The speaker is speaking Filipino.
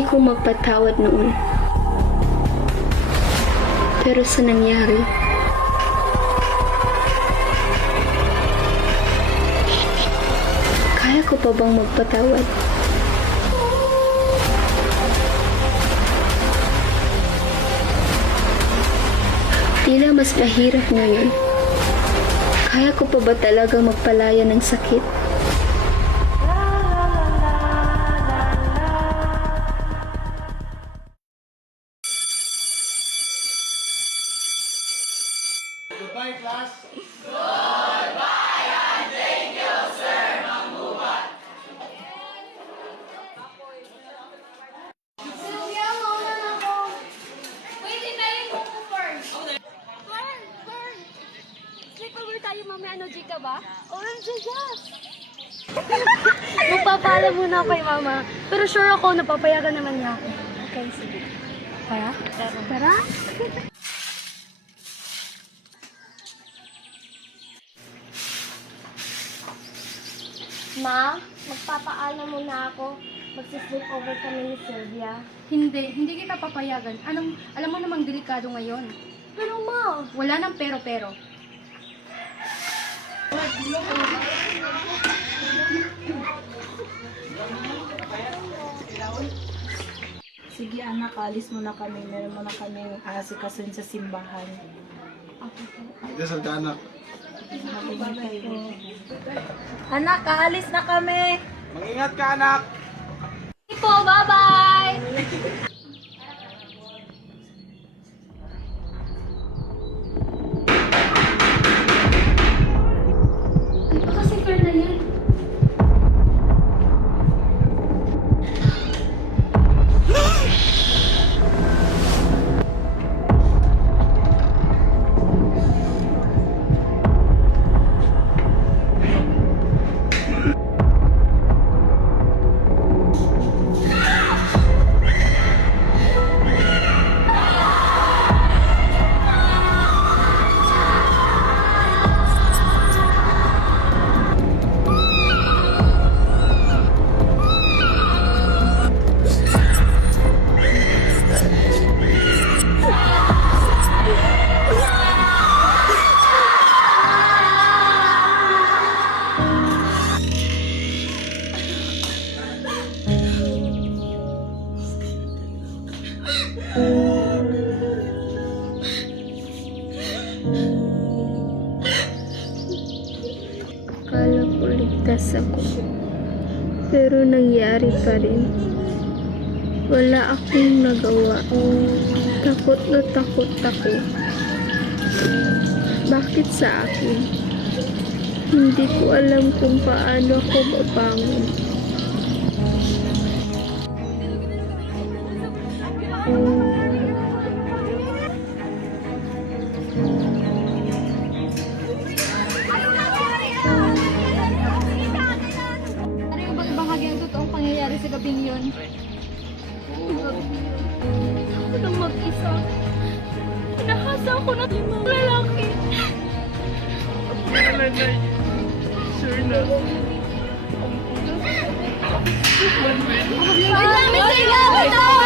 Hindi ko magpatawad noon. Pero sa nangyari, kaya ko pa bang magpatawad? Tila mas mahirap ngayon. Kaya ko pa ba talaga magpalaya ng sakit? Goodbye, class. Sylvia, mauna na ako. Wait, hintayin mo ko first. Fern! Sleepover tayo mamaya, ano, G ka ba? OMG, yes! Magpapaalam muna ako kay mama. Pero sure ako, napapayagan naman niya ako. Okay, sige. Tara? Tara? Ma, magpapaalam muna ako. Magsi-sleepover kami ni Sylvia. Hindi kita papayagan. Alam mo namang delikado ngayon. Pero ma, Wala nang pero-pero. Sige anak, alis muna kami. Meron muna kami aasikasin sa simbahan. Dasal ka, anak. Anak, aalis na kami! Mag-ingat ka, anak. po, bye-bye! Ano ba kasi Fern na yan? Akala ko ligtas ako. Pero nangyari pa rin. Wala akong nagawa. Takot na takot ako. Bakit sa akin? Hindi ko alam kung paano ako mabangon. Ano yung bang bahagi ang totoong pangyayari sa gabing yun? Ako nang mag-isa. Pinahasa ako ng limang lalaki. Wait lang, may kailangan na!